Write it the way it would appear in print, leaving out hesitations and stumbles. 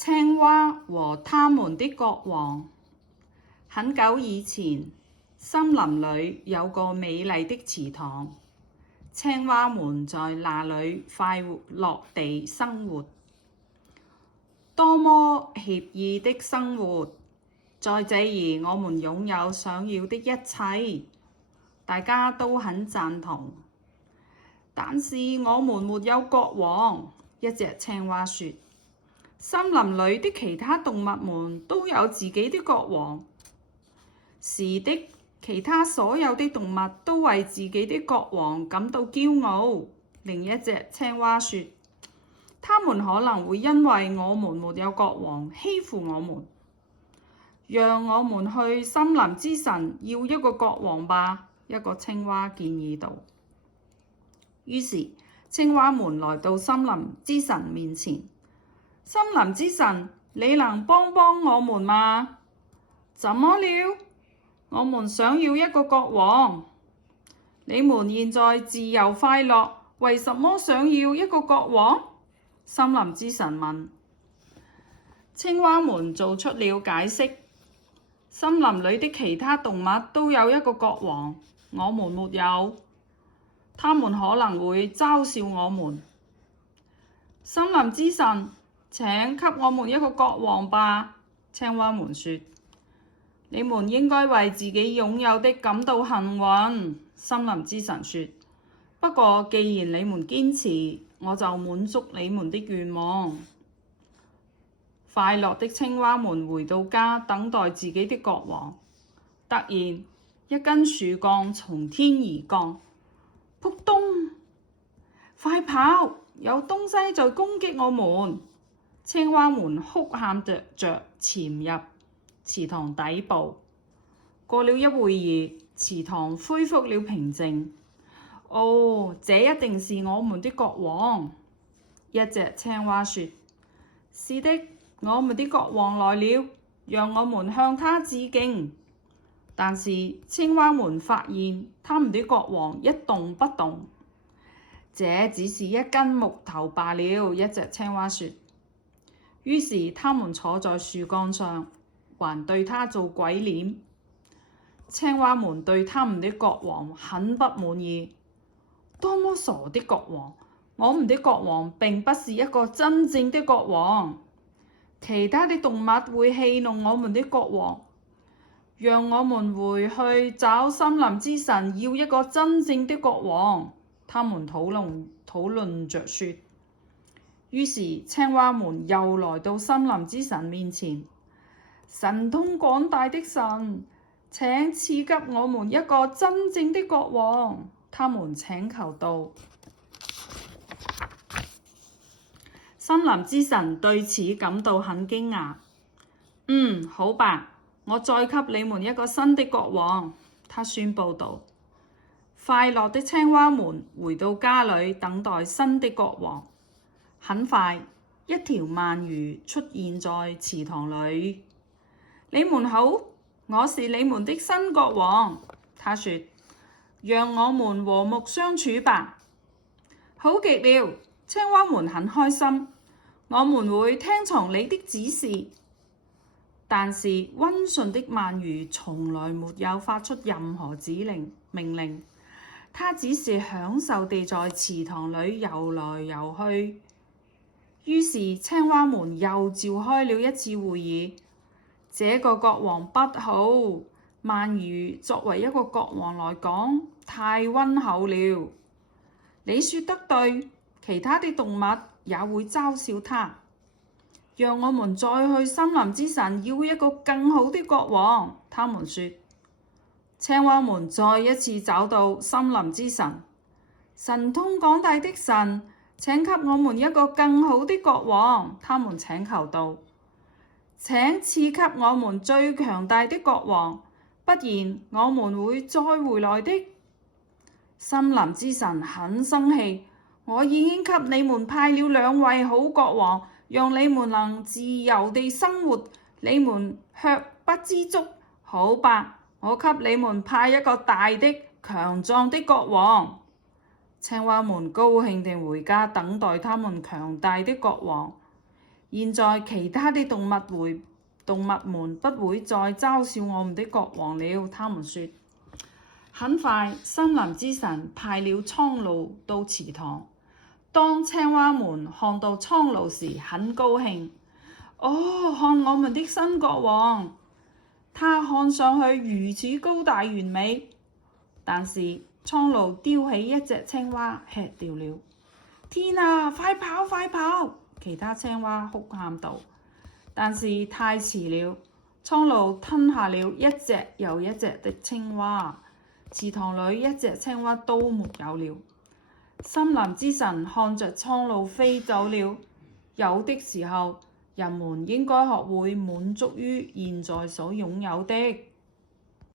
青蛙和他們的國王。很久以前，森林裏有個美麗的池塘，青蛙們在那裏快樂地生活。多麼愜意的生活！在這兒，我們擁有想要的一切，大家都很贊同。但是我們沒有國王，一隻青蛙說。森林裏的其他動物們都有自己的國王。是的，其他所有的動物都為自己的國王感到驕傲。另一隻青蛙說，他們可能會因為我們沒有國王欺負我們。讓我們去森林之神要一個國王吧，一個青蛙建議道。於是青蛙們來到森林之神面前。森林之神，你能幫幫我們嗎？怎麼了？我們想要一個國王。你們現在自由快樂，為什麼想要一個國王？森林之神問。青蛙們做出了解釋。森林裏的其他動物都有一個國王，我們沒有。他們可能會嘲笑我們。森林之神，請給我們一個國王吧，青蛙們說。你們應該為自己擁有的感到幸運，森林之神說。不過既然你們堅持，我就滿足你們的願望。快樂的青蛙們回到家，等待自己的國王。突然，一根樹幹從天而降，撲通！快跑！有東西在攻擊我們！青蛙們哭喊着潛入池塘底部。過了一會兒，池塘恢復了平靜。哦，這一定是我們的國王！一隻青蛙說。是的，我們的國王來了，讓我們向他致敬。但是青蛙們發現他們的國王一動不動。這只是一根木頭罷了，一隻青蛙說。於是他們坐在樹幹上，還對他做鬼臉。青蛙們對他們的國王很不滿意。多麼傻的國王！我們的國王並不是一個真正的國王。其他的動物會戲弄我們的國王。讓我們回去找森林之神要一個真正的國王。他們討論着說。於是青蛙們又來到森林之神面前。神通廣大的神，請賜給我們一個真正的國王。他們請求道。森林之神對此感到很驚訝。好吧，我再給你們一個新的國王，他宣佈道。快樂的青蛙們回到家裏，等待新的國王。很快，一條鰻魚出現在池塘裏。你們好，我是你們的新國王，他說。讓我們和睦相處吧。好極了，青蛙們很開心。我們會聽從你的指示。但是溫順的鰻魚從來沒有發出任何命令，它只是享受地在池塘裏游來游去。於是青蛙們又召開了一次會議。這個國王不好，鰻魚作為一個國王來講，太溫厚了。你說得對，其他的動物也會嘲笑他。讓我們再去森林之神要一個更好的國王，他們說。青蛙們再一次找到森林之神。神通廣大的神，請給我們一個更好的國王，他們請求道。請賜給我們最強大的國王，不然我們會再回來的。森林之神很生氣，我已經給你們派了2位好國王，讓你們能自由地生活，你們卻不知足。好吧，我給你們派一個大的、強壯的國王。青蛙們高興地回家，等待他們強大的國王。現在其他的動物們不會再嘲笑我們的國王了。他們說。很快，森林之神派了蒼鷺到池塘。當青蛙們看到蒼鷺時，很高興。哦，看我們的新國王，他看上去如此高大完美。但是蒼鷺叼起一隻青蛙吃掉了。天啊，快跑快跑！其他青蛙哭喊道。但是太遲了，蒼鷺吞下了一隻又一隻的青蛙。池塘裏一隻青蛙都沒有了。森林之神看着蒼鷺飛走了。有的時候，人們應該學會滿足於現在所擁有的。